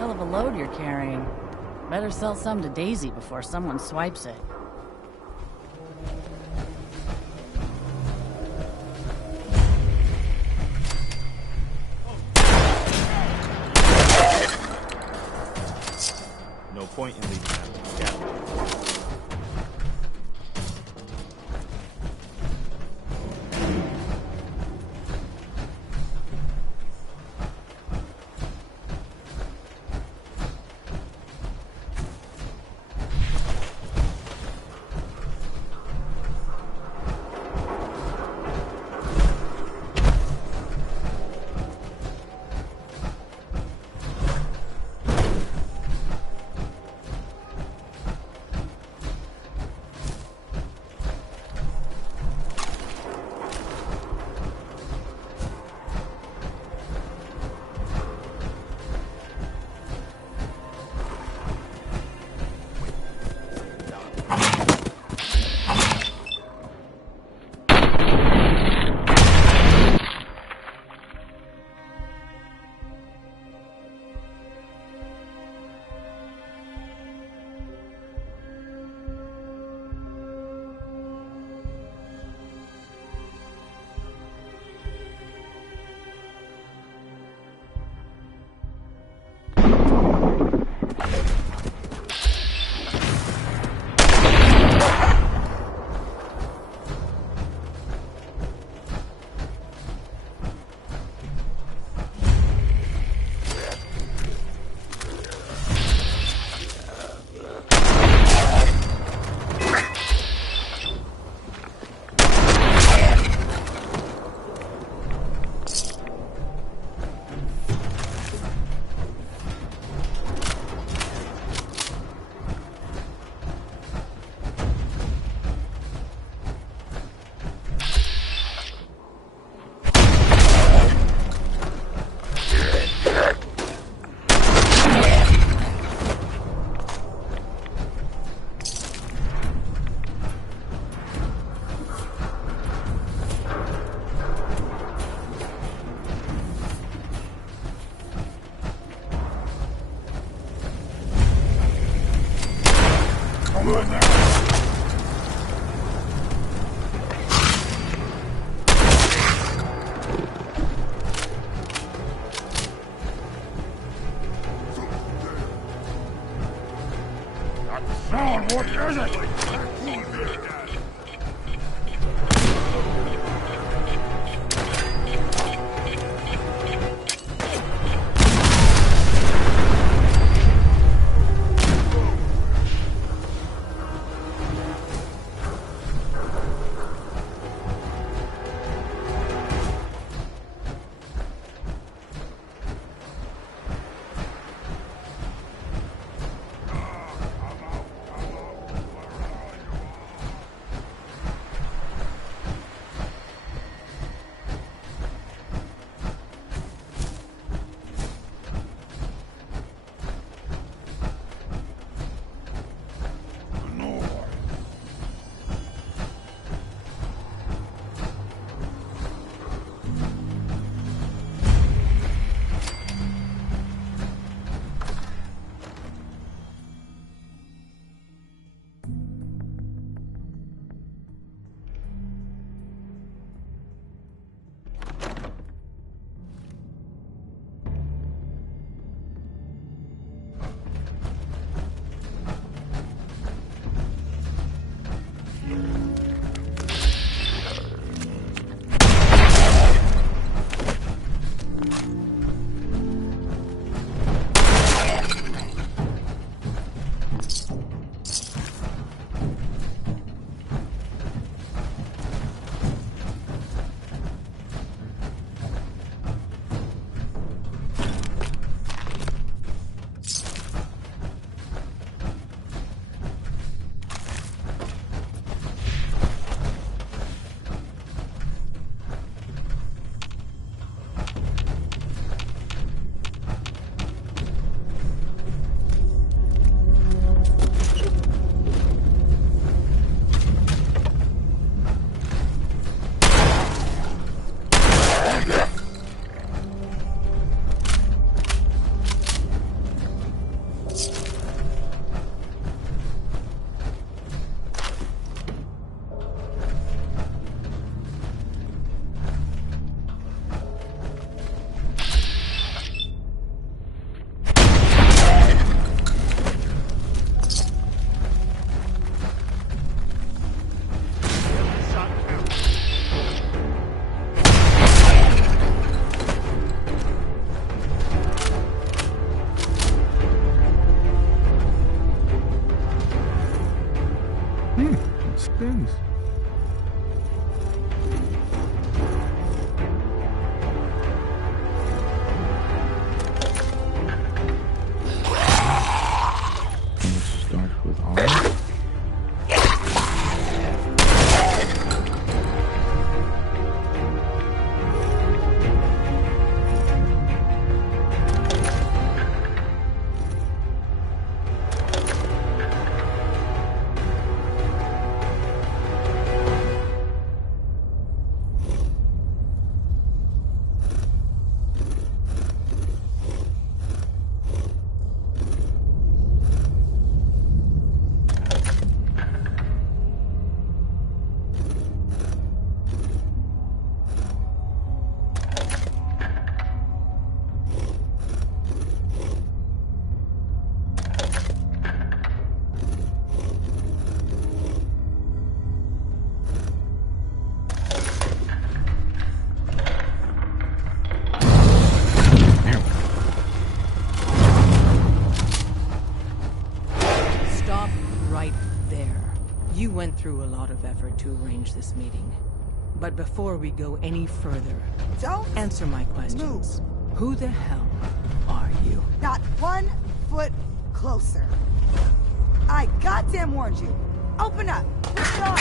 Hell of a load you're carrying. Better sell some to Daisy before someone swipes it. No point in leaving that scavenger. What is it? through a lot of effort to arrange this meeting. But before we go any further, Don't answer my questions. Who the hell are you? Not 1 foot closer. I goddamn warned you. Open up. What's wrong?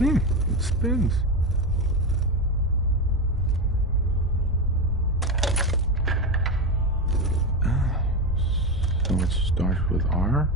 It spins. So it starts with R?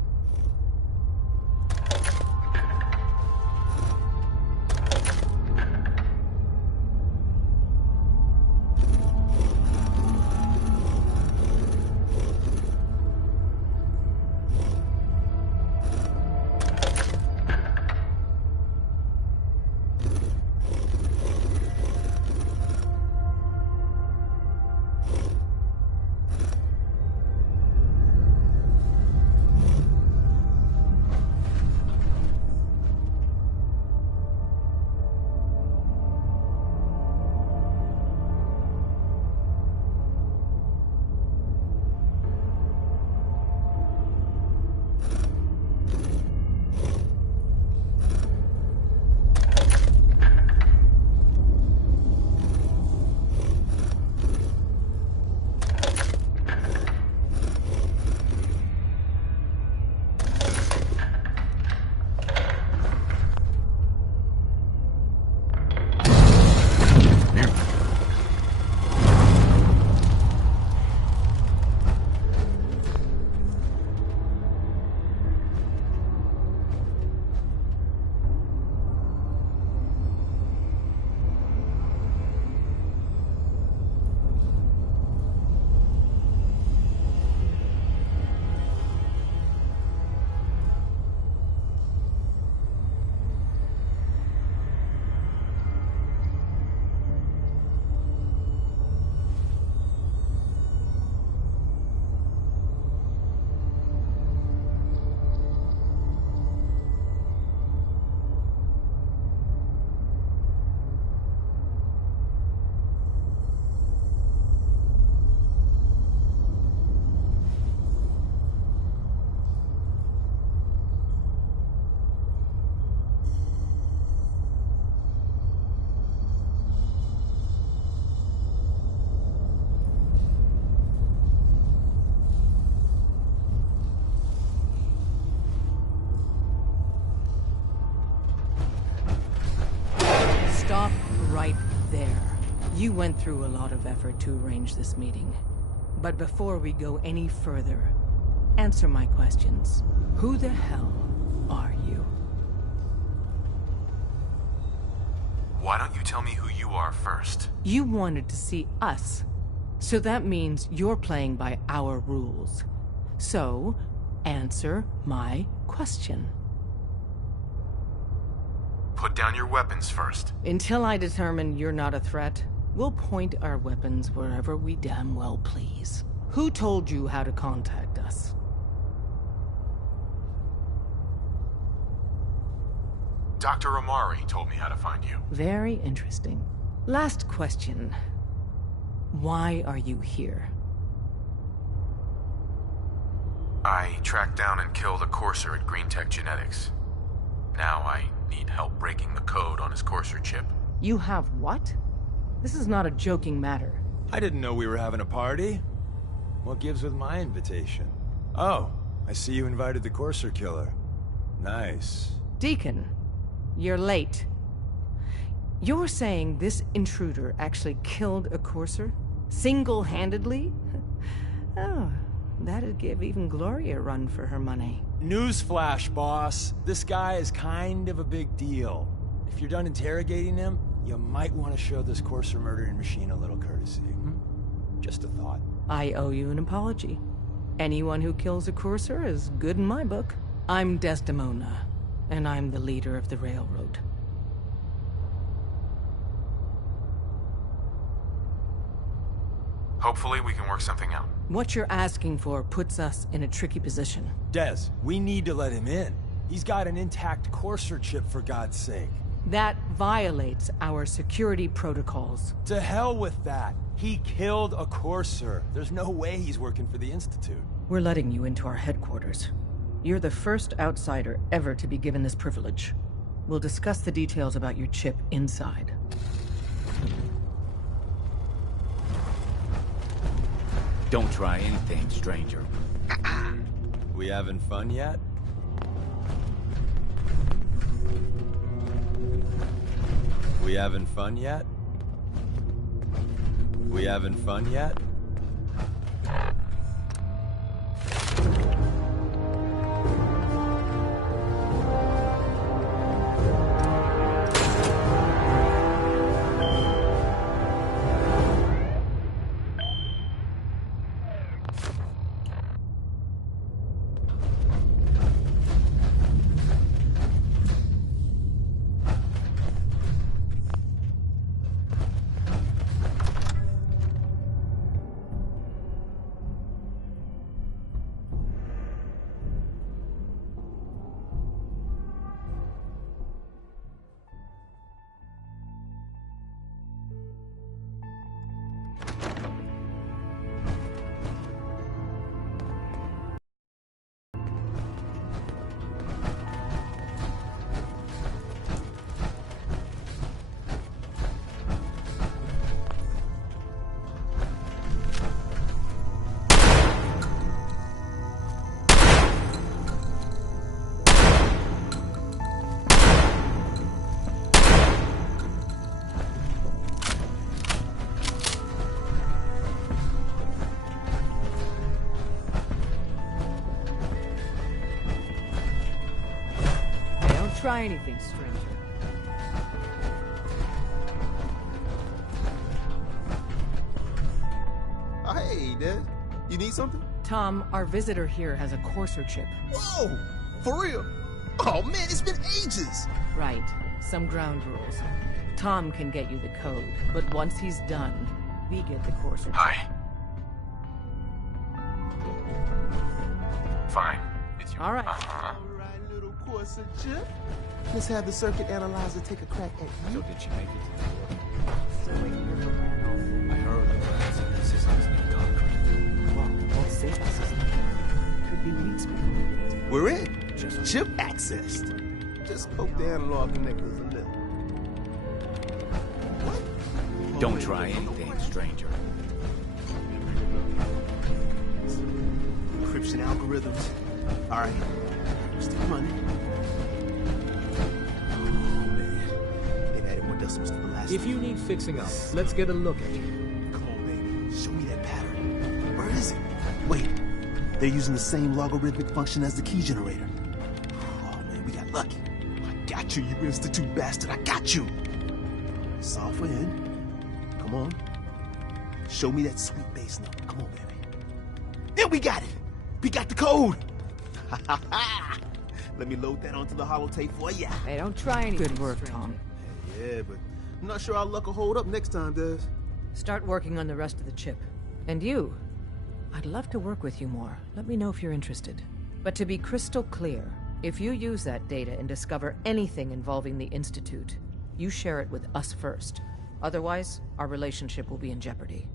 Stop right there. You went through a lot of effort to arrange this meeting. But before we go any further, answer my questions. Who the hell are you? Why don't you tell me who you are first? You wanted to see us. So that means you're playing by our rules. So, answer my question. Put down your weapons first. Until I determine you're not a threat, we'll point our weapons wherever we damn well please. Who told you how to contact us? Dr. Amari told me how to find you. Very interesting. Last question. Why are you here? I tracked down and killed a courser at Green Tech Genetics. Now I need help breaking the code on his courser chip. You have what? This is not a joking matter. I didn't know we were having a party. What gives with my invitation? Oh, I see you invited the courser killer. Nice. Deacon, you're late. You're saying this intruder actually killed a courser? Single-handedly? Oh, that'd give even Gloria a run for her money. Newsflash, boss. This guy is kind of a big deal. If you're done interrogating him, you might want to show this courser murdering machine a little courtesy. Just a thought. I owe you an apology. Anyone who kills a courser is good in my book. I'm Desdemona, and I'm the leader of the Railroad. Hopefully we can work something out. What you're asking for puts us in a tricky position. Des, we need to let him in. He's got an intact courser chip, for God's sake. That violates our security protocols. To hell with that. He killed a courser. There's no way he's working for the Institute. We're letting you into our headquarters. You're the first outsider ever to be given this privilege. We'll discuss the details about your chip inside. Don't try anything, stranger. We having fun yet? We having fun yet? We having fun yet? Try anything, stranger. Oh, hey, Des. You need something? Tom, our visitor here has a courser chip. Whoa! For real? Oh, man, it's been ages! Right. Some ground rules. Tom can get you the code, but once he's done, we get the courser chip. Hi. Fine. It's you. All right. All right, little courser chip. Let's have the circuit analyzer take a crack at you. So did she make it to the door? Still waiting here for Randolph. I heard the plans and the systems need concrete. Well, we'll see. Could be weeks before we get to it. We're in. Just chip accessed. Just poke the analog connectors a little. What? Don't try anything, stranger. Encryption algorithms. All right. Just take money. If you need fixing up, let's get a look at you. Come on, baby. Show me that pattern. Where is it? Wait. They're using the same logarithmic function as the key generator. Oh, man, we got lucky. I got you, you Institute bastard. I got you. Software in. Come on. Show me that sweet bass note. Come on, baby. Then we got it. We got the code. Let me load that onto the holotape for ya. Hey, don't try anything. Good work, Tom. Yeah, but I'm not sure our luck will hold up next time, Des. Start working on the rest of the chip. And you, I'd love to work with you more. Let me know if you're interested. But to be crystal clear, if you use that data and discover anything involving the Institute, you share it with us first. Otherwise, our relationship will be in jeopardy.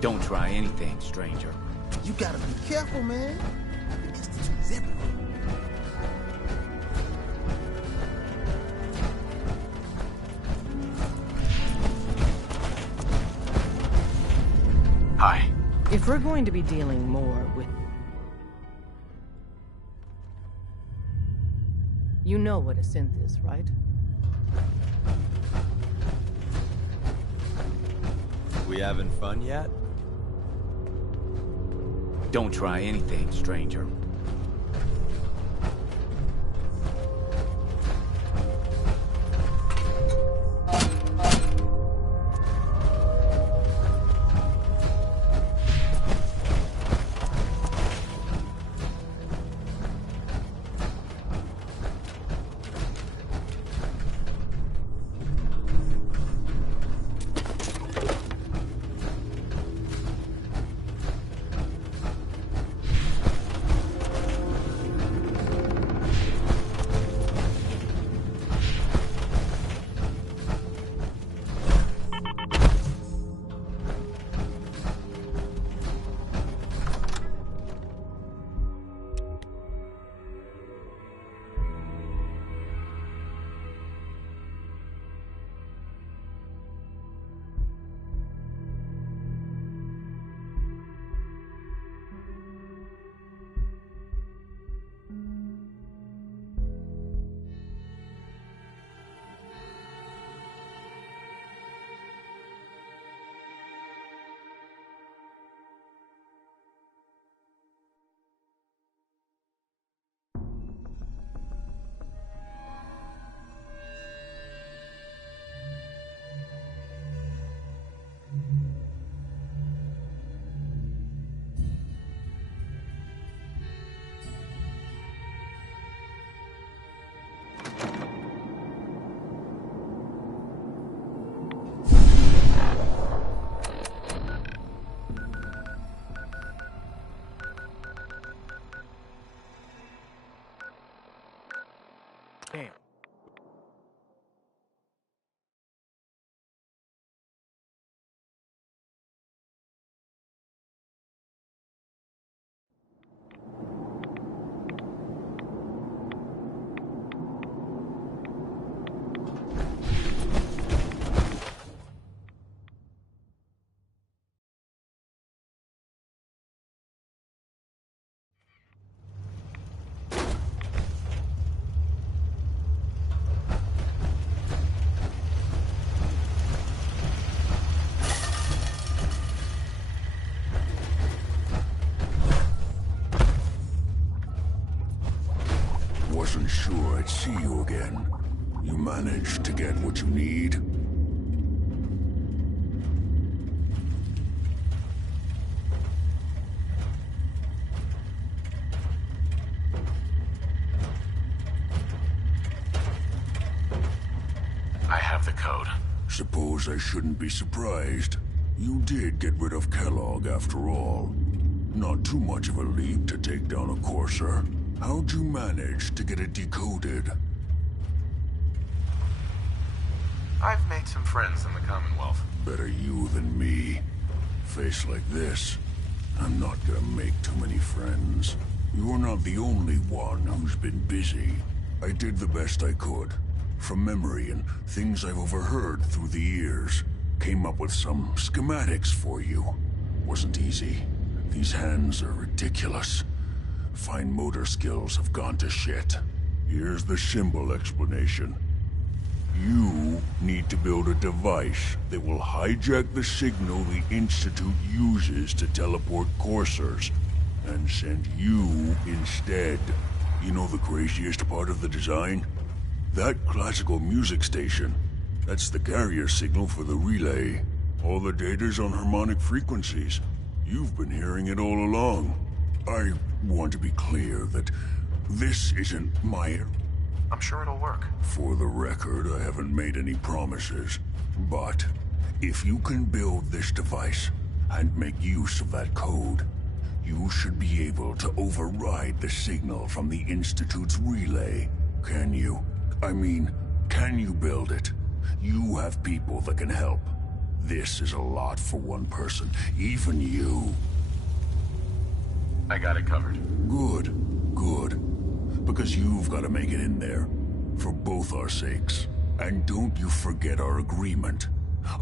Don't try anything, stranger. You gotta be careful, man. The Institute is everywhere. Hi. If we're going to be dealing more with... You know what a synth is, right? We having fun yet? Don't try anything, stranger. Damn. Wasn't sure I'd see you again. You managed to get what you need? I have the code. Suppose I shouldn't be surprised. You did get rid of Kellogg after all. Not too much of a leap to take down a Courser. How'd you manage to get it decoded? I've made some friends in the Commonwealth. Better you than me. Face like this, I'm not gonna make too many friends. You're not the only one who's been busy. I did the best I could. From memory and things I've overheard through the years. Came up with some schematics for you. Wasn't easy. These hands are ridiculous. Fine motor skills have gone to shit. Here's the symbol explanation. You need to build a device that will hijack the signal the Institute uses to teleport coursers, and send you instead. You know the craziest part of the design? That classical music station. That's the carrier signal for the relay. All the data's on harmonic frequencies. You've been hearing it all along. I want to be clear that this isn't my... I'm sure it'll work. For the record, I haven't made any promises. But if you can build this device and make use of that code, you should be able to override the signal from the Institute's relay. Can you? I mean, can you build it? You have people that can help. This is a lot for one person, even you. I got it covered. Good, good. Because you've got to make it in there. For both our sakes. And don't you forget our agreement.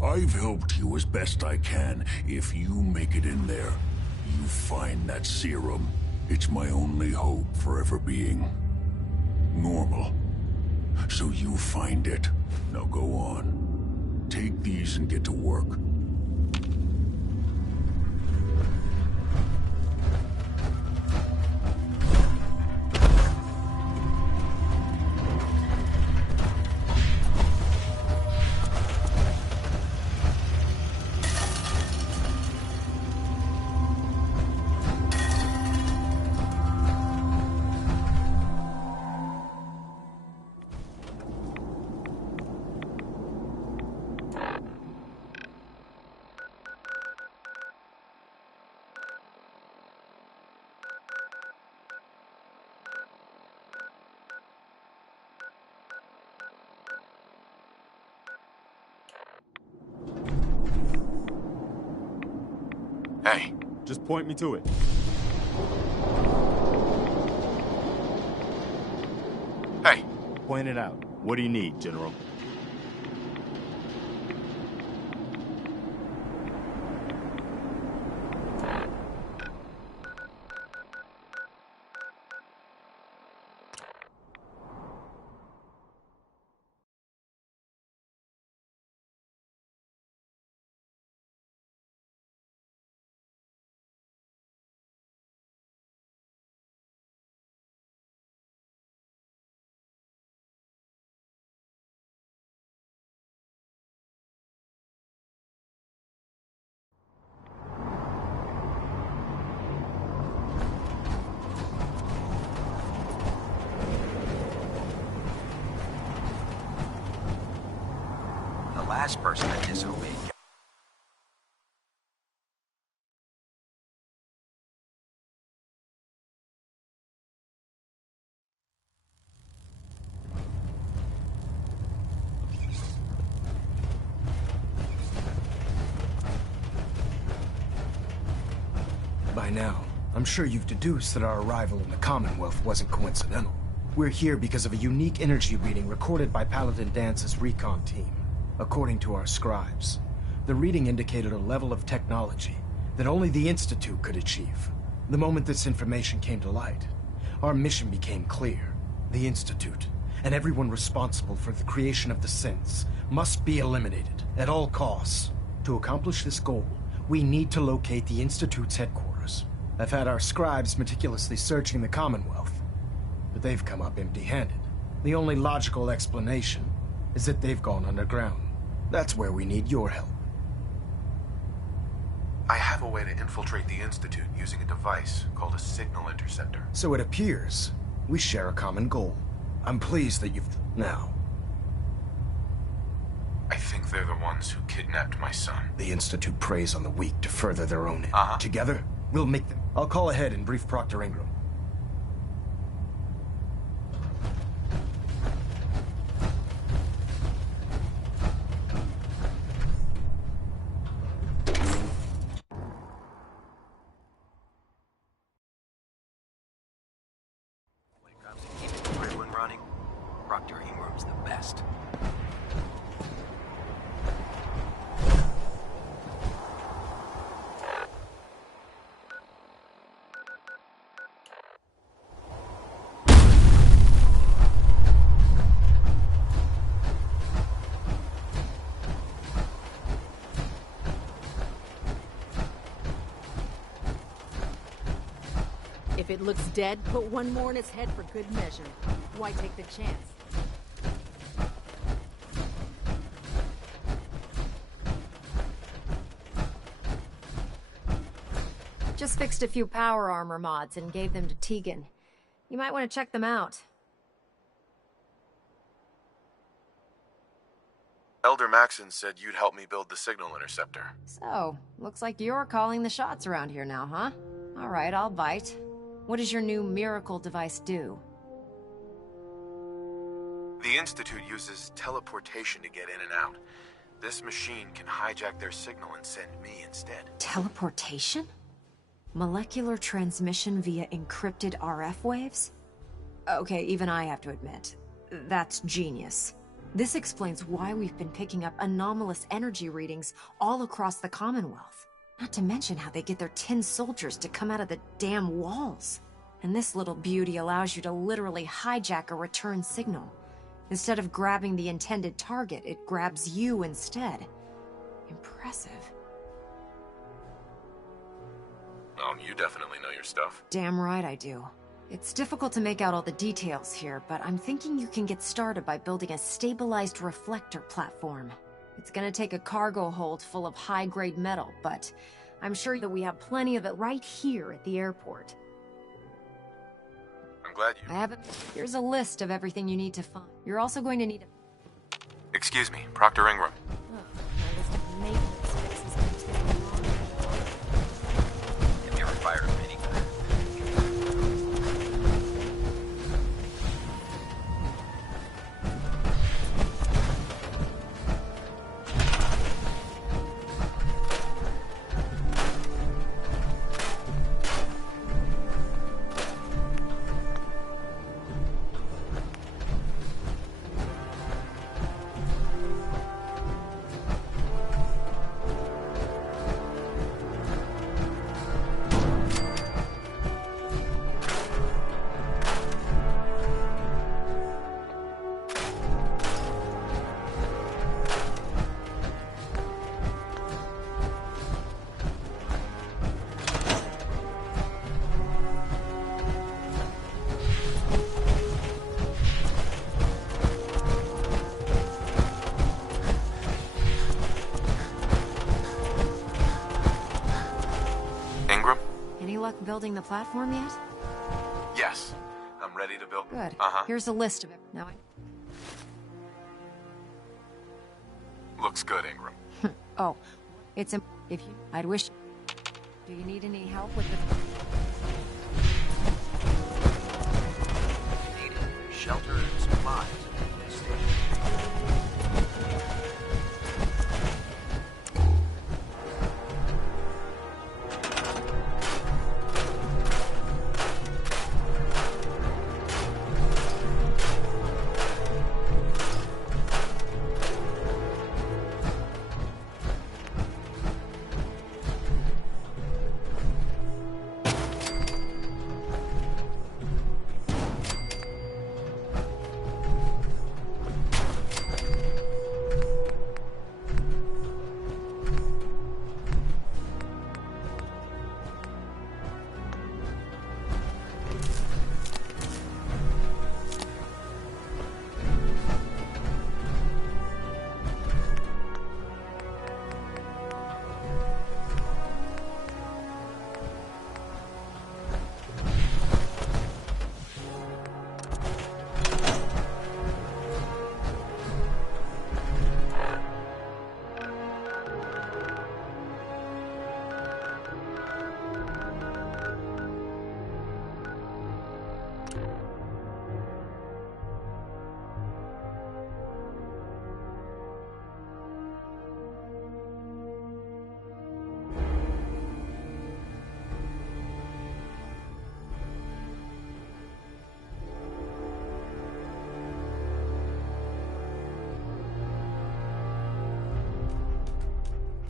I've helped you as best I can. If you make it in there, you find that serum. It's my only hope for ever being normal. So you find it. Now go on. Take these and get to work. Hey. Just point me to it. Hey. Point it out. What do you need, General? Last person that disobeyed. By now, I'm sure you've deduced that our arrival in the Commonwealth wasn't coincidental. We're here because of a unique energy reading recorded by Paladin Dance's recon team. According to our scribes, the reading indicated a level of technology that only the Institute could achieve. The moment this information came to light, our mission became clear. The Institute, and everyone responsible for the creation of the synths, must be eliminated at all costs. To accomplish this goal, we need to locate the Institute's headquarters. I've had our scribes meticulously searching the Commonwealth, but they've come up empty-handed. The only logical explanation is that they've gone underground. That's where we need your help. I have a way to infiltrate the Institute using a device called a signal interceptor. So it appears we share a common goal. I'm pleased that you've... Now, I think they're the ones who kidnapped my son. the Institute preys on the weak to further their own end. Uh-huh. Together, we'll make them. I'll call ahead and brief Proctor Ingram. When it comes to keeping the Gremlin running, Proctor Ingram's the best. If it looks dead, put one more in its head for good measure. Why take the chance? Just fixed a few power armor mods and gave them to Tegan. You might want to check them out. Elder Maxon said you'd help me build the signal interceptor. So, looks like you're calling the shots around here now, huh? Alright, I'll bite. What does your new miracle device do? The Institute uses teleportation to get in and out. This machine can hijack their signal and send me instead. Teleportation? Molecular transmission via encrypted RF waves? Okay, even I have to admit, that's genius. This explains why we've been picking up anomalous energy readings all across the Commonwealth. Not to mention how they get their tin soldiers to come out of the damn walls. And this little beauty allows you to literally hijack a return signal. Instead of grabbing the intended target, it grabs you instead. Impressive. Oh, you definitely know your stuff. Damn right I do. It's difficult to make out all the details here, but I'm thinking you can get started by building a stabilized reflector platform. It's gonna take a cargo hold full of high-grade metal, but I'm sure that we have plenty of it right here at the airport. I'm glad you... I have it. Here's a list of everything you need to find. You're also going to need a... Excuse me, Proctor Ingram. Have you ever fired a minigun? Building the platform yet? Yes. I'm ready to build... Good. Uh-huh. Here's a list of it. Now Looks good, Ingram. Oh, it's a... If you... I'd wish... Do you need any help with the... Shelter and supplies at this station.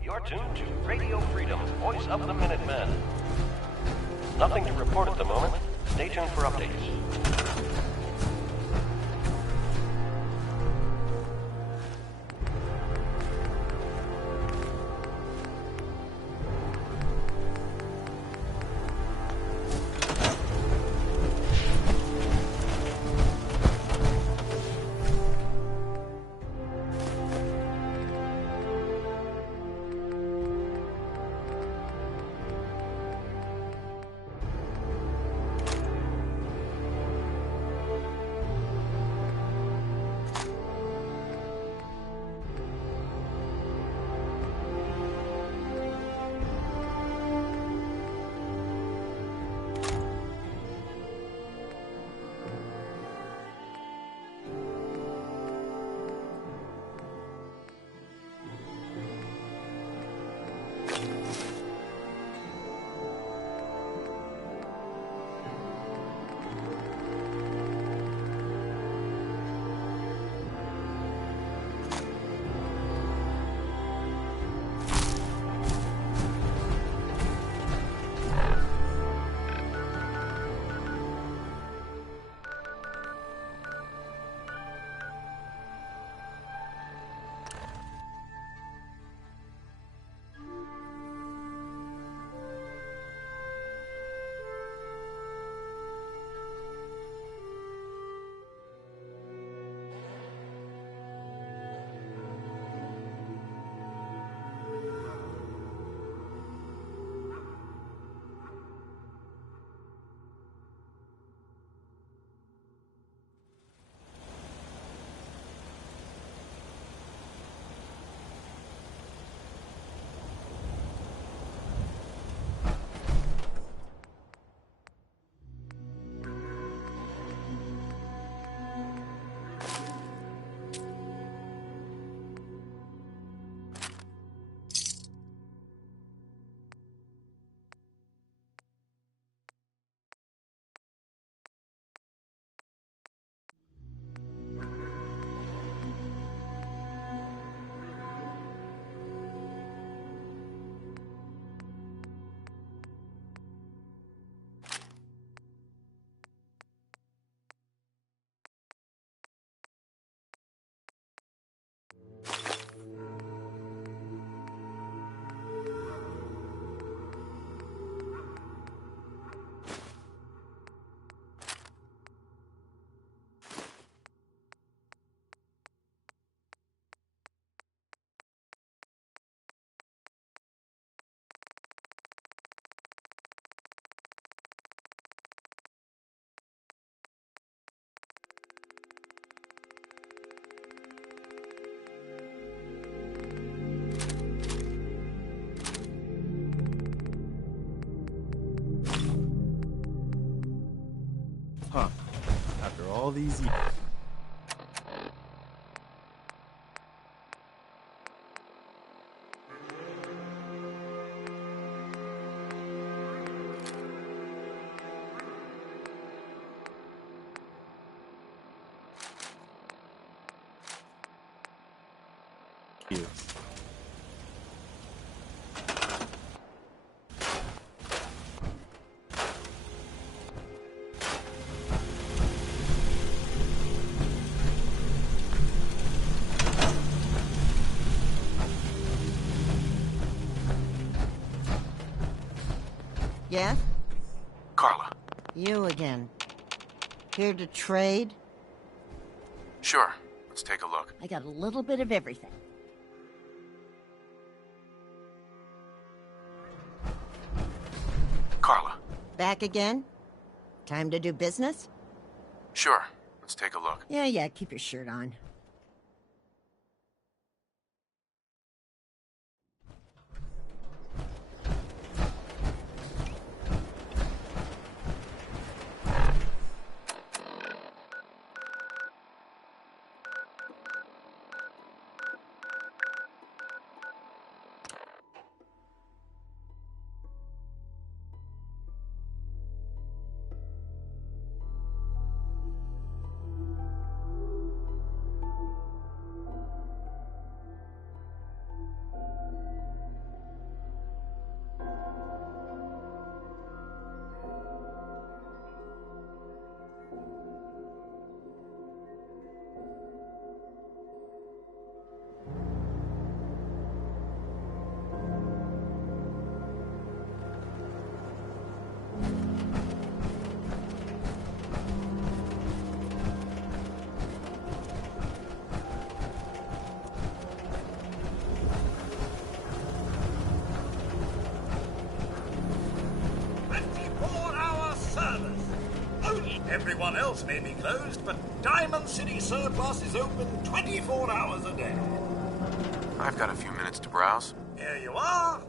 You're tuned to Radio Freedom, voice of the Minutemen. Nothing to report at the moment. Stay tuned for updates. Huh. After all these years. Yes? Carla. You again. Here to trade? Sure. Let's take a look. I got a little bit of everything. Carla. Back again? Time to do business? Sure. Let's take a look. Yeah, keep your shirt on. Everyone else may be closed, but Diamond City Surplus is open 24 hours a day. I've got a few minutes to browse. Here you are.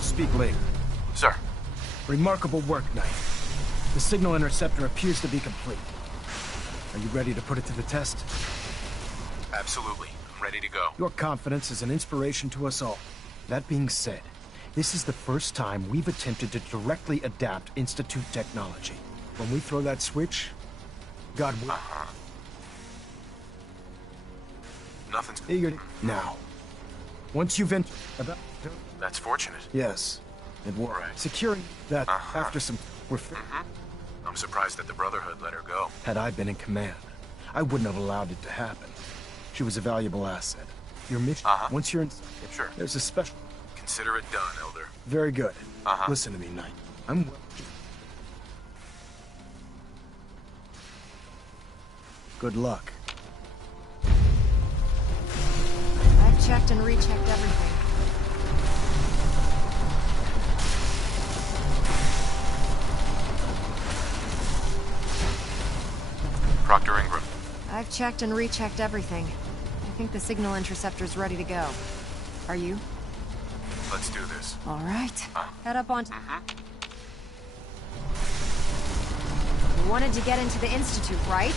We'll speak later. Sir. Remarkable work, Knight. The signal interceptor appears to be complete. Are you ready to put it to the test? Absolutely. I'm ready to go. Your confidence is an inspiration to us all. That being said, this is the first time we've attempted to directly adapt Institute technology. When we throw that switch, God will... Nothing's... Eager to... Now. Once you've entered... That's fortunate. Yes. It was. Right. Securing that after some... I'm surprised that the Brotherhood let her go. Had I been in command, I wouldn't have allowed it to happen. She was a valuable asset. Your mission... Once you're in... Sure. There's a special... Consider it done, Elder. Very good. Listen to me, Knight. I'm... Good luck. I've checked and rechecked everything. Proctor Ingram. I've checked and rechecked everything. I think the signal interceptor's ready to go. Are you? Let's do this. All right. Head up on... You wanted to get into the Institute, right?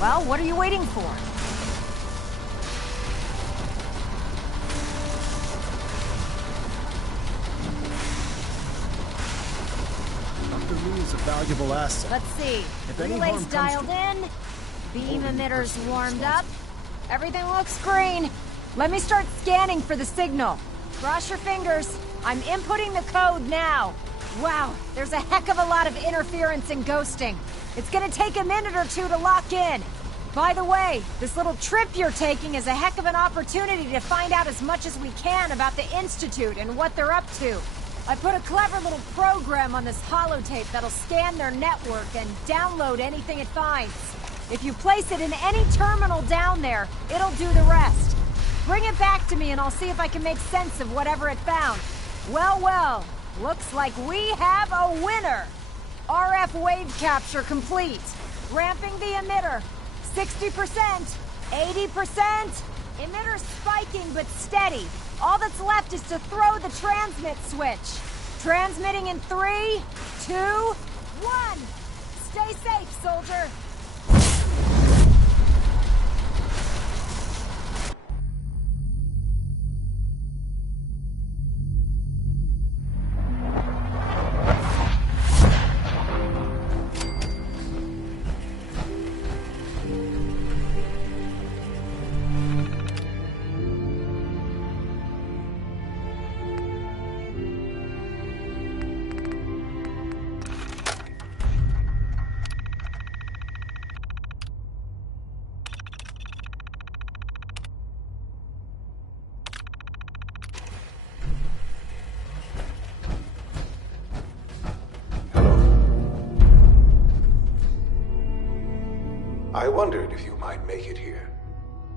Well, what are you waiting for? Dr. Lee is a valuable asset. Let's see. If any Relays harm comes dialed in. Beam emitters warmed up. Everything looks green. Let me start scanning for the signal. Cross your fingers. I'm inputting the code now. Wow, there's a heck of a lot of interference and ghosting. It's gonna take a minute or two to lock in. By the way, this little trip you're taking is a heck of an opportunity to find out as much as we can about the Institute and what they're up to. I put a clever little program on this holotape that'll scan their network and download anything it finds. If you place it in any terminal down there, it'll do the rest. Bring it back to me and I'll see if I can make sense of whatever it found. Well, well, looks like we have a winner. RF wave capture complete. Ramping the emitter. 60%, 80%. Emitter spiking but steady. All that's left is to throw the transmit switch. Transmitting in 3, 2, 1. Stay safe, soldier. I wondered if you might make it here.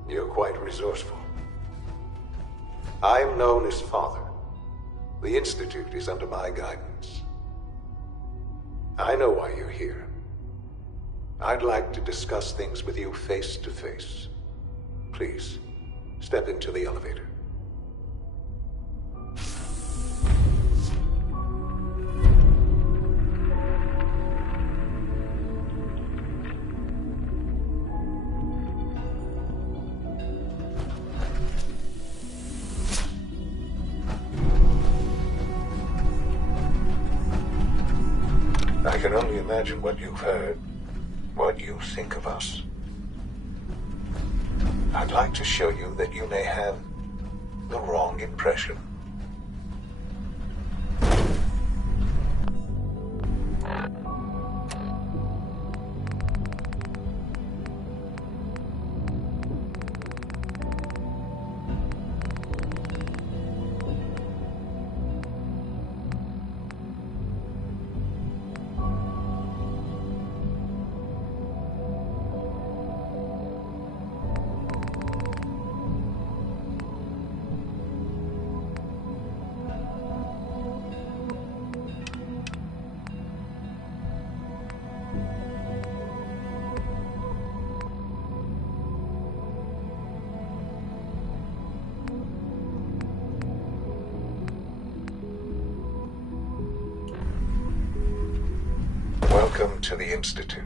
You're quite resourceful. I'm known as Father. The Institute is under my guidance. I know why you're here. I'd like to discuss things with you face to face. Please, step into the elevator. I can only imagine what you've heard, what you think of us. I'd like to show you that you may have the wrong impression. to the Institute.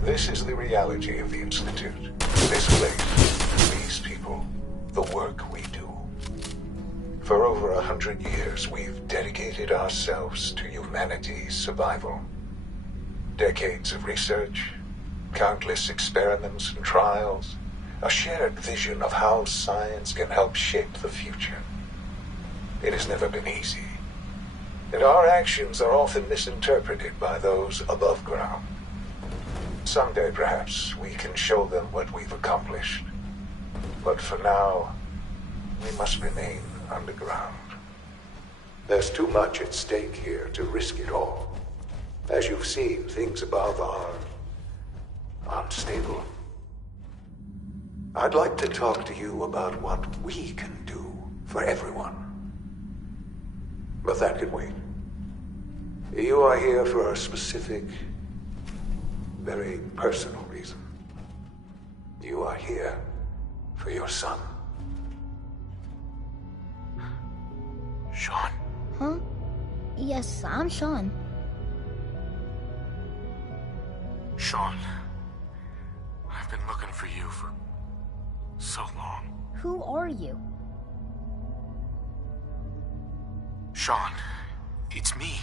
This is the reality of the Institute. This place, these people, the work we do. For over 100 years, we've dedicated ourselves to humanity's survival. Decades of research, countless experiments and trials, a shared vision of how science can help shape the future. It has never been easy, and our actions are often misinterpreted by those above ground. Someday, perhaps, we can show them what we've accomplished. But for now, we must remain underground. There's too much at stake here to risk it all. As you've seen, things above are unstable. I'd like to talk to you about what we can do for everyone. But that can wait. You are here for a specific, very personal reason. You are here for your son. Sean? Huh? Yes, I'm Sean. Sean, I've been looking for you for so long. Who are you? Sean, it's me.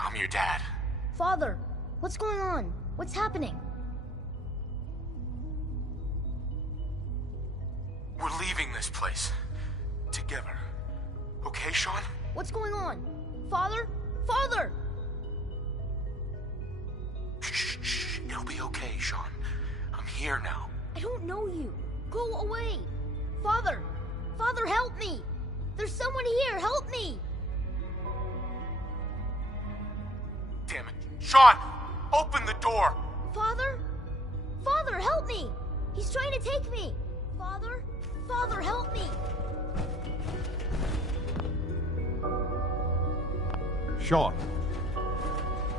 I'm your dad. Father, what's going on? What's happening? We're leaving this place. Together. Okay, Sean? What's going on? Father? Father! Shh. It'll be okay, Sean. I'm here now. I don't know you. Go away. Father! Father, help me! There's someone here. Help me! Damn it. Sean! Open the door! Father? Father, help me! He's trying to take me! Father? Father, help me! Sean.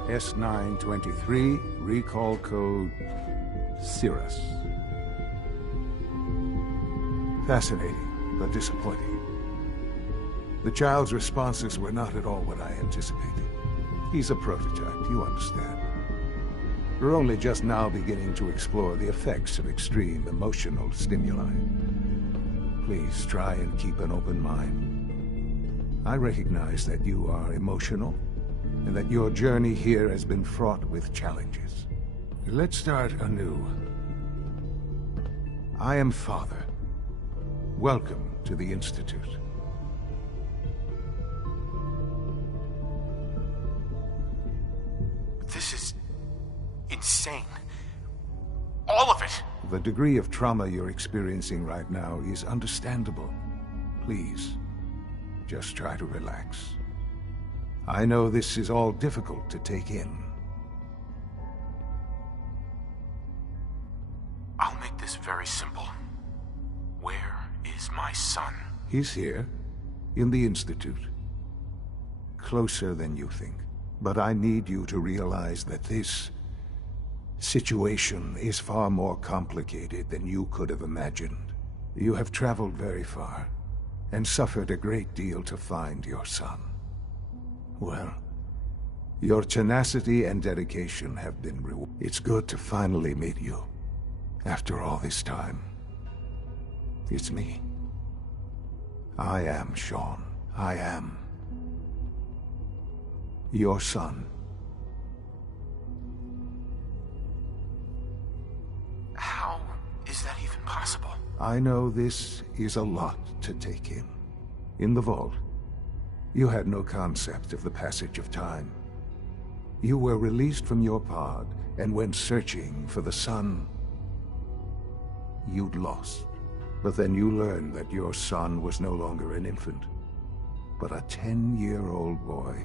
S923, recall code Cirrus. Fascinating, but disappointing. The child's responses were not at all what I anticipated. He's a prototype, you understand. We're only just now beginning to explore the effects of extreme emotional stimuli. Please try and keep an open mind. I recognize that you are emotional, and that your journey here has been fraught with challenges. Let's start anew. I am Father. Welcome to the Institute. This is insane. All of it! The degree of trauma you're experiencing right now is understandable. Please, just try to relax. I know this is all difficult to take in. I'll make this very simple. Where is my son? He's here, in the Institute. Closer than you think. But I need you to realize that this situation is far more complicated than you could have imagined. You have traveled very far, and suffered a great deal to find your son. Well, your tenacity and dedication have been rewarded. It's good to finally meet you, after all this time. It's me. I am Sean. I am your son. How is that even possible? I know this is a lot to take in. In the vault, you had no concept of the passage of time. You were released from your pod and went searching for the son you'd lost. But then you learned that your son was no longer an infant, but a 10-year-old boy.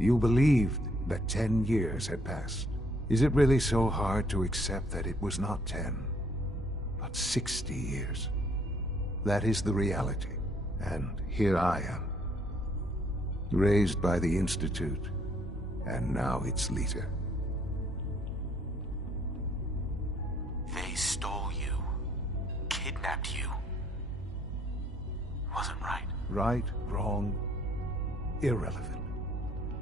You believed that 10 years had passed. Is it really so hard to accept that it was not 10, but 60 years? That is the reality. And here I am, raised by the Institute, and now its leader. They stole you, kidnapped you. Wasn't right. Right, wrong, irrelevant.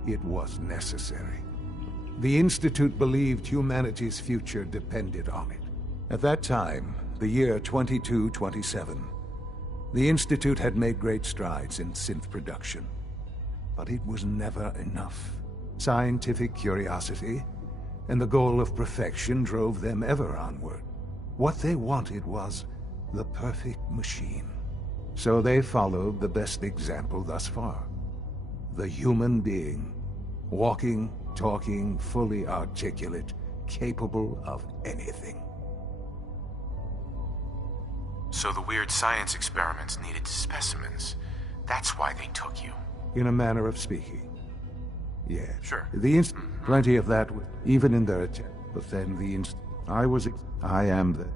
It was necessary. The Institute believed humanity's future depended on it. At that time, the year 2227, the Institute had made great strides in synth production. But it was never enough. Scientific curiosity and the goal of perfection drove them ever onward. What they wanted was the perfect machine. So they followed the best example thus far. The human being. Walking, talking, fully articulate, capable of anything. So the weird science experiments needed specimens. That's why they took you. In a manner of speaking. Yeah. Sure. Plenty of that, even in their attempt. But then I am the...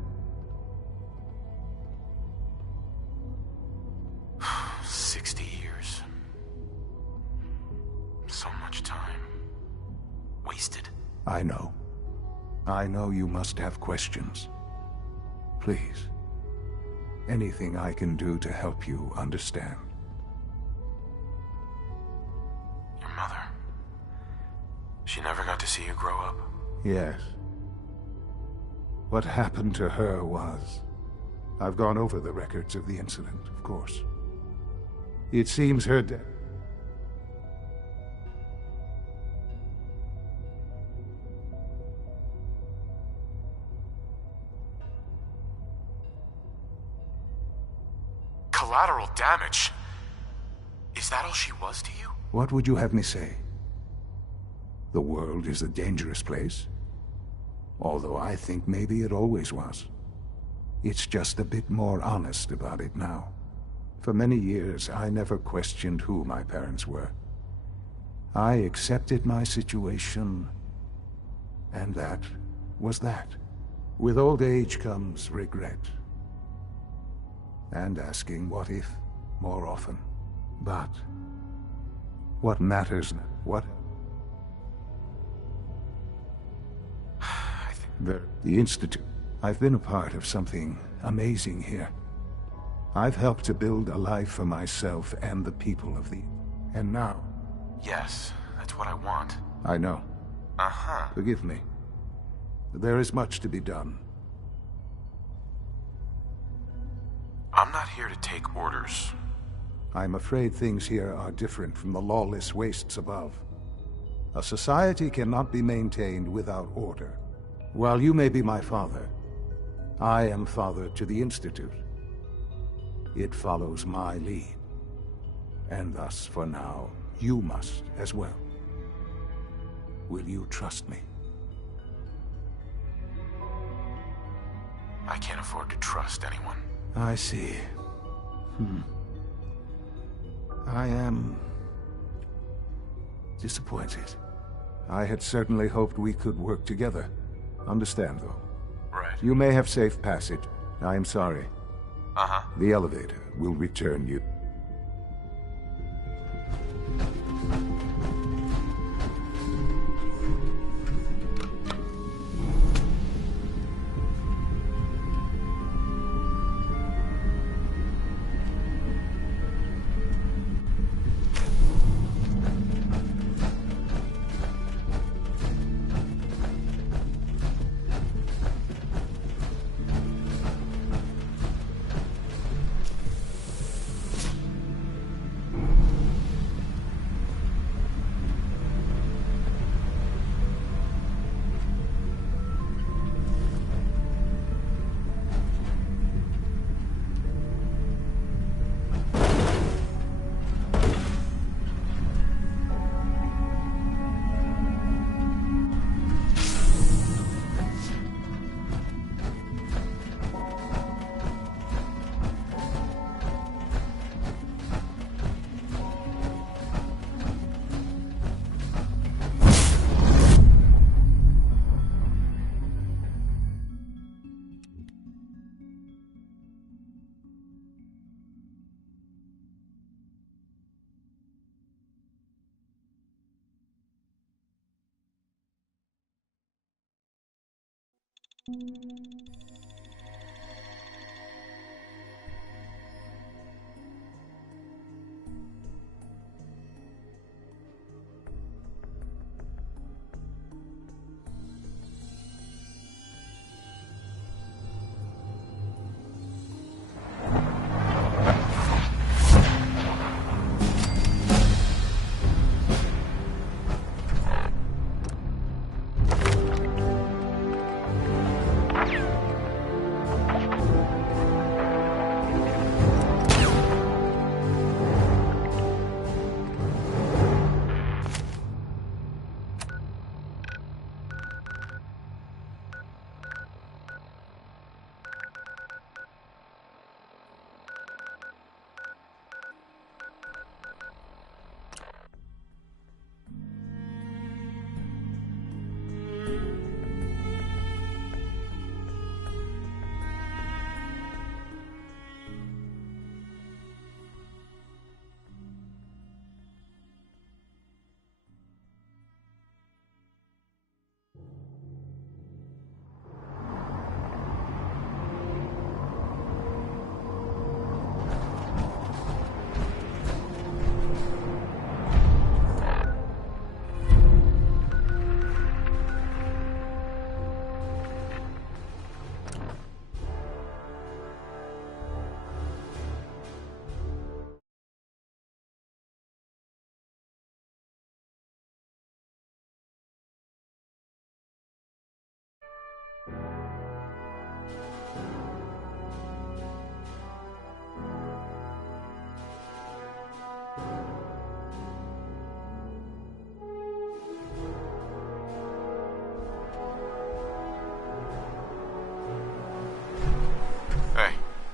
60 years. So much time. Wasted. I know. I know you must have questions. Please. Anything I can do to help you understand. Your mother. She never got to see you grow up? Yes. What happened to her was... I've gone over the records of the incident, of course. It seems her death... Collateral damage? Is that all she was to you? What would you have me say? The world is a dangerous place? Although I think maybe it always was. It's just a bit more honest about it now. For many years, I never questioned who my parents were. I accepted my situation, and that was that. With old age comes regret. And asking what if more often. But what matters, what? The Institute. I've been a part of something amazing here. I've helped to build a life for myself and the people of the... And now... Yes, that's what I want. I know. Uh-huh. Forgive me. There is much to be done. I'm not here to take orders. I'm afraid things here are different from the lawless wastes above. A society cannot be maintained without order. While you may be my father, I am father to the Institute. It follows my lead. And thus, for now, you must as well. Will you trust me? I can't afford to trust anyone. I see. I am... disappointed. I had certainly hoped we could work together. Understand, though. Right. You may have safe passage. I am sorry. Uh-huh. The elevator will return you.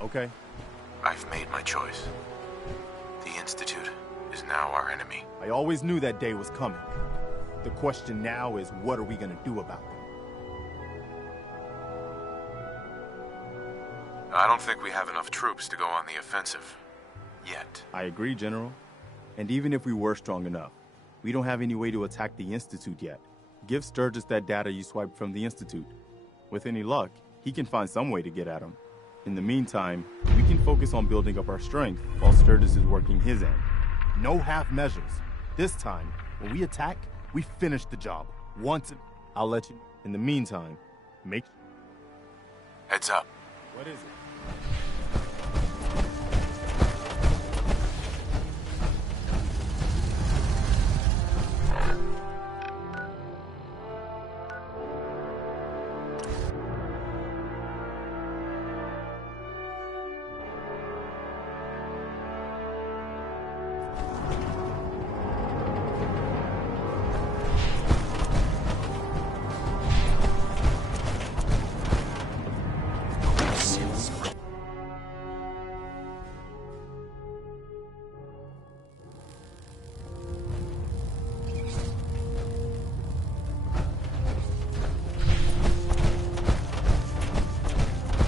okay? I've made my choice. The Institute is now our enemy. I always knew that day was coming. The question now is, what are we gonna do about it? I don't think we have enough troops to go on the offensive. Yet. I agree, General. And even if we were strong enough, we don't have any way to attack the Institute yet. Give Sturgis that data you swiped from the Institute. With any luck, he can find some way to get at him. In the meantime, we can focus on building up our strength while Sturgis is working his end. No half measures. This time, when we attack, we finish the job. Once I'll let you. In the meantime, make... Heads up. What is it?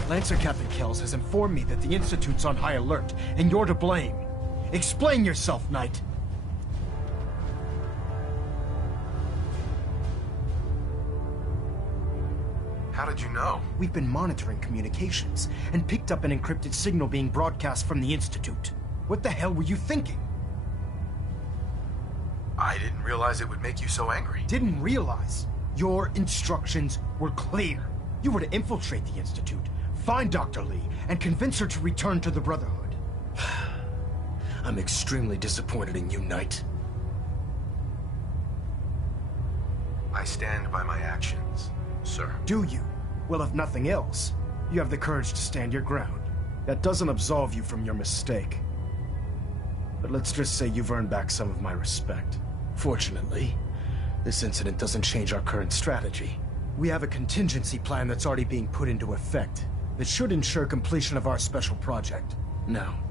Lancer Captain Kells has informed me that the Institute's on high alert, and you're to blame. Explain yourself, Knight. How did you know? We've been monitoring communications, and picked up an encrypted signal being broadcast from the Institute. What the hell were you thinking? I didn't realize it would make you so angry. Didn't realize? Your instructions were clear. You were to infiltrate the Institute, find Dr. Lee, and convince her to return to the Brotherhood. I'm extremely disappointed in you, Knight. I stand by my actions, sir. Do you? Well, if nothing else, you have the courage to stand your ground. That doesn't absolve you from your mistake. But let's just say you've earned back some of my respect. Fortunately, this incident doesn't change our current strategy. We have a contingency plan that's already being put into effect that should ensure completion of our special project. Now,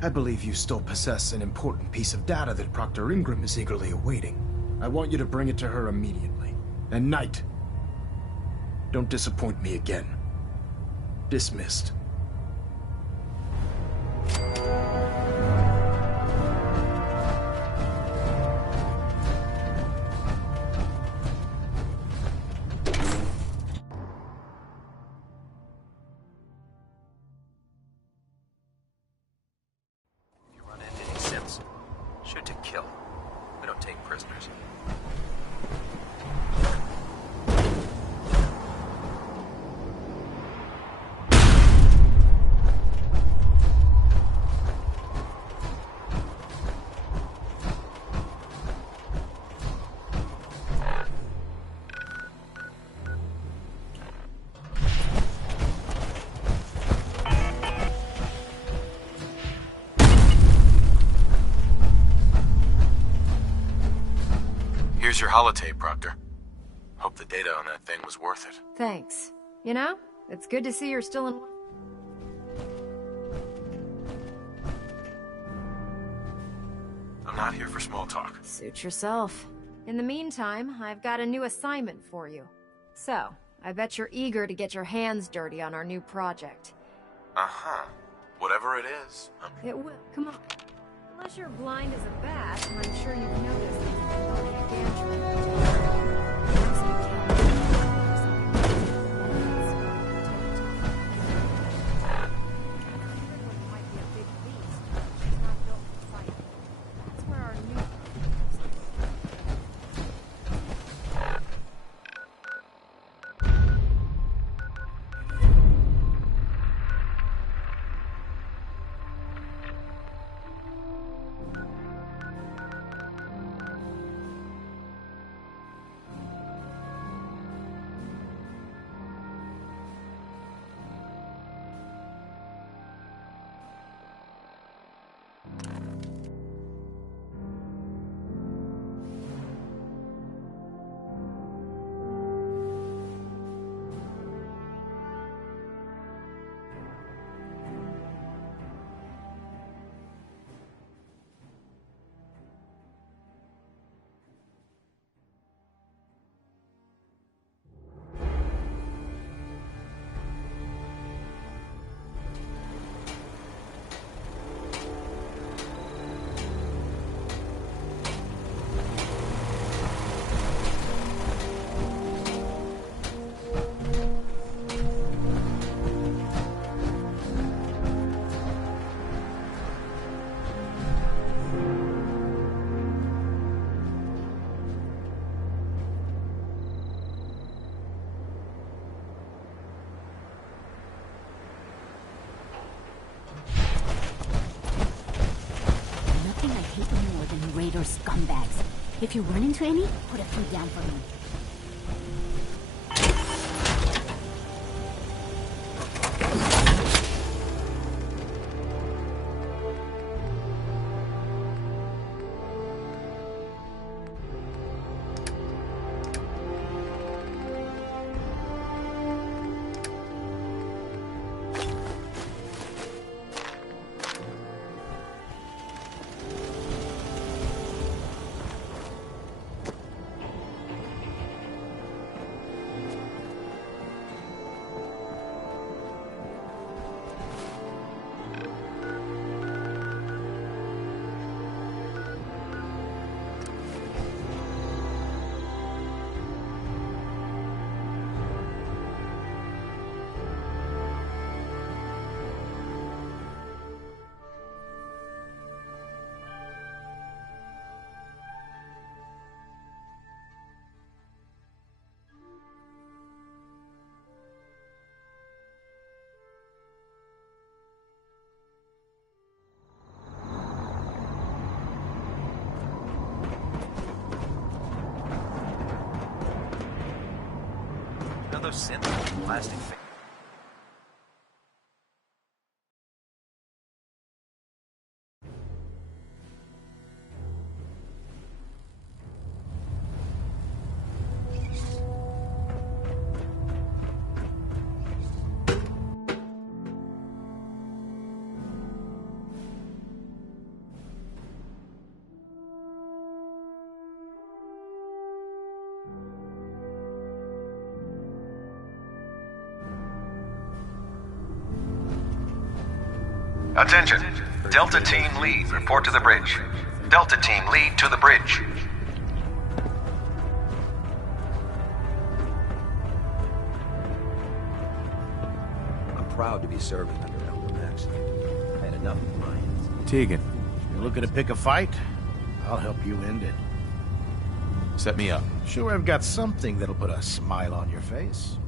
I believe you still possess an important piece of data that Proctor Ingram is eagerly awaiting. I want you to bring it to her immediately. And Knight, don't disappoint me again. Dismissed. Shoot to kill. We don't take prisoners. Here's your holotape, Proctor. Hope the data on that thing was worth it. Thanks. You know, it's good to see you're still in... I'm not here for small talk. Suit yourself. In the meantime, I've got a new assignment for you. So, I bet you're eager to get your hands dirty on our new project. Uh-huh. Whatever it is. It will. Come on. Unless you're blind as a bat, I'm sure you've noticed If you run into any, put a few down for me. Those synth plastic things. Attention. Delta Team Lead, report to the bridge. Delta Team Lead to the bridge. I'm proud to be serving under Elder Max. I had enough of mine. Tegan, you're looking to pick a fight? I'll help you end it. Set me up. Sure, I've got something that'll put a smile on your face.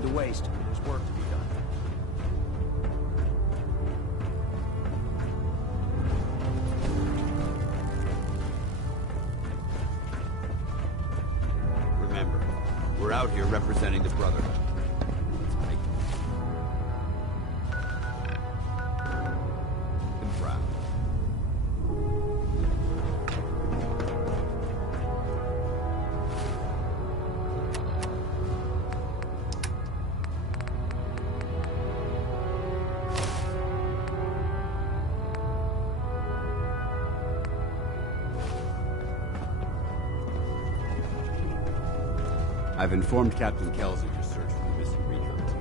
Head to waste. There's work to be done. Remember, we're out here representing the Brotherhood. Let's make them proud. I've informed Captain Kells of your search for the missing recon team.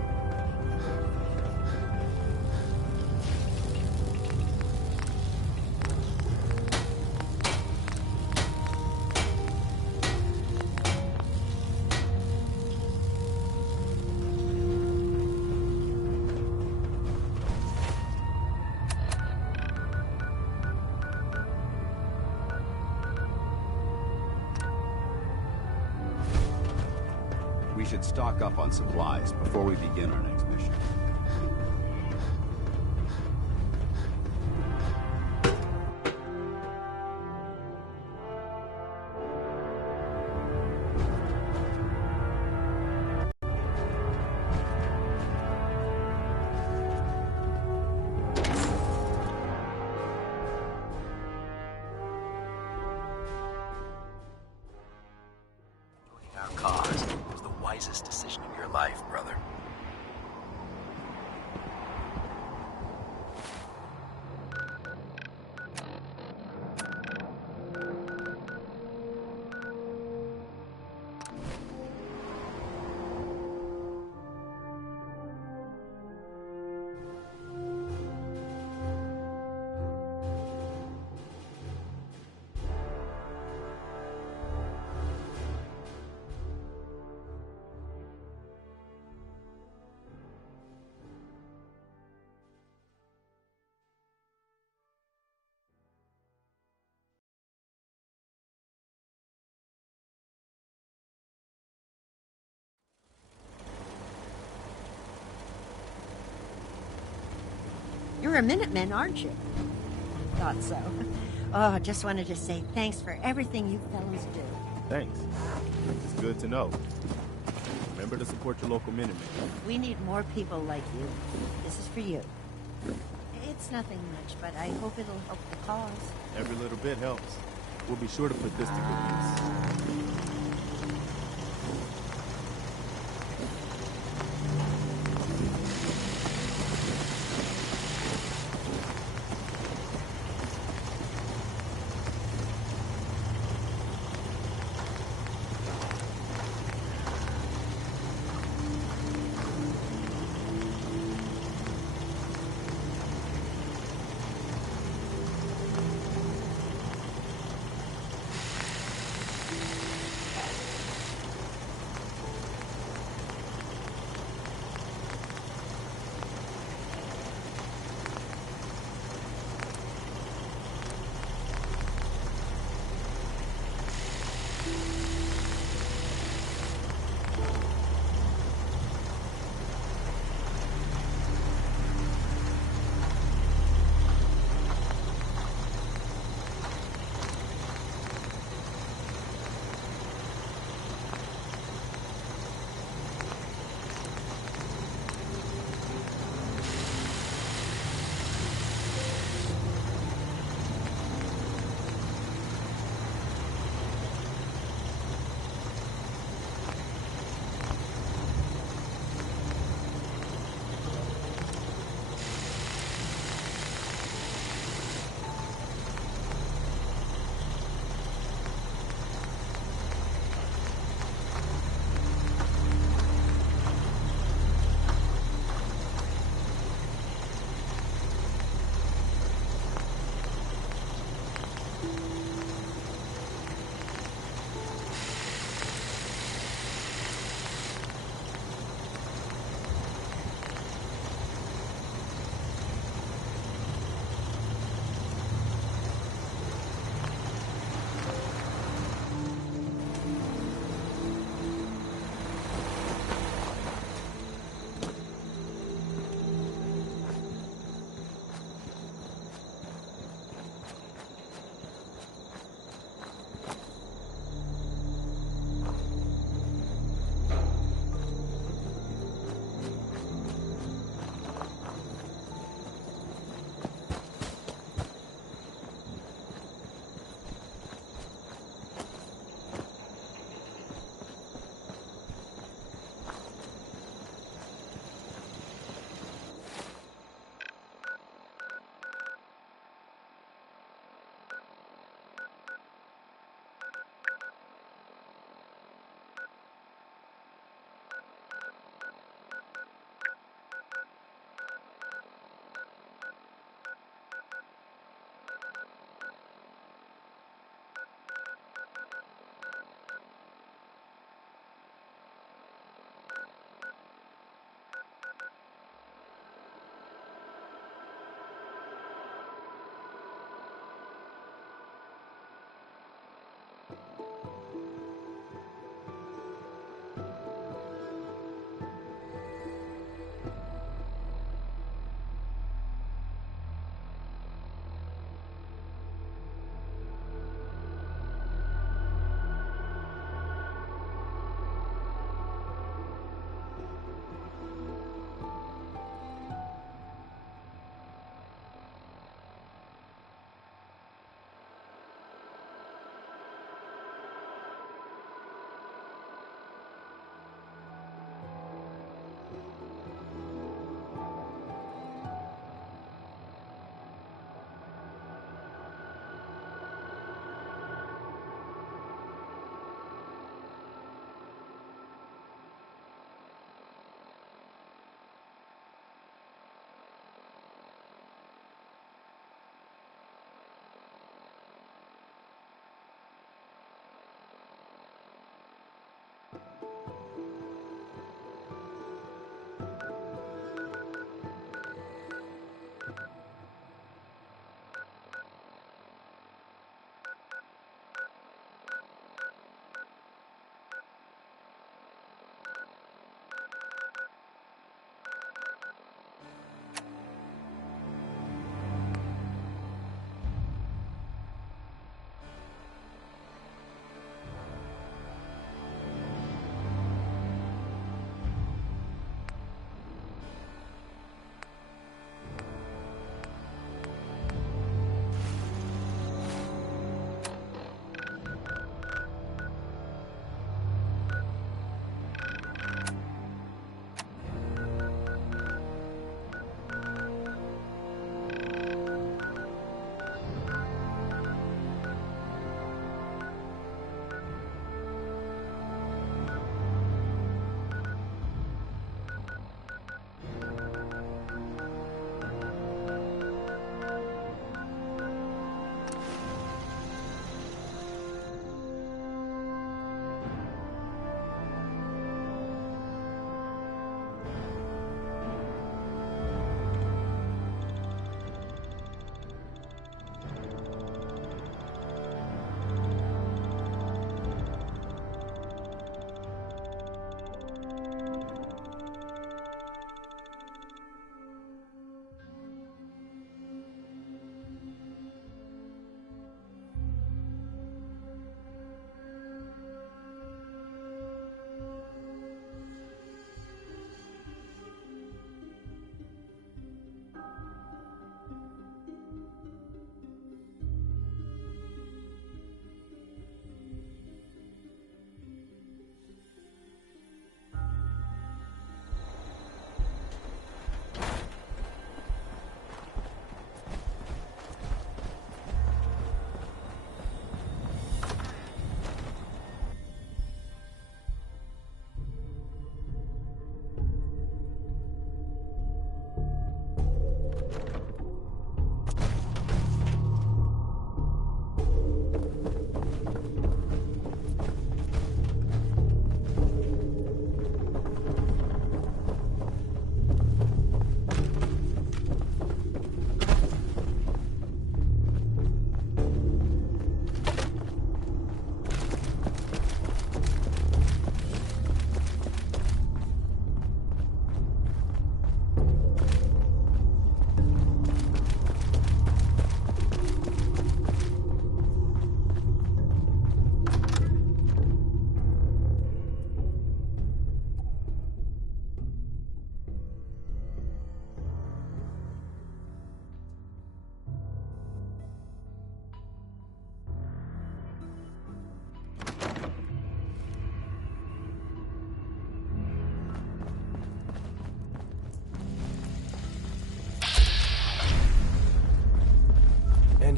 We should stock up on supplies before we begin our next mission. Our cause was the wisest decision of your life, brother. You're a Minuteman, aren't you? Thought so. Oh, just wanted to say thanks for everything you fellas do. Thanks. It's good to know. Remember to support your local Minutemen. We need more people like you. This is for you. It's nothing much, but I hope it'll help the cause. Every little bit helps. We'll be sure to put this to good use.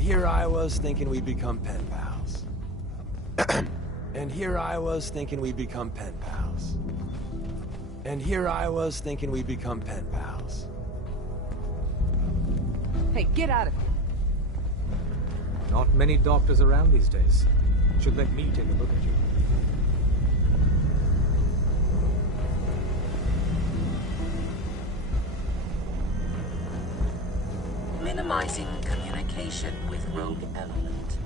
here I was thinking we'd become pen pals. And here I was thinking we'd become pen pals. And here I was thinking we'd become pen pals. Hey, get out of here. Not many doctors around these days. Should let me take a look at you. Minimizing communication with rogue element.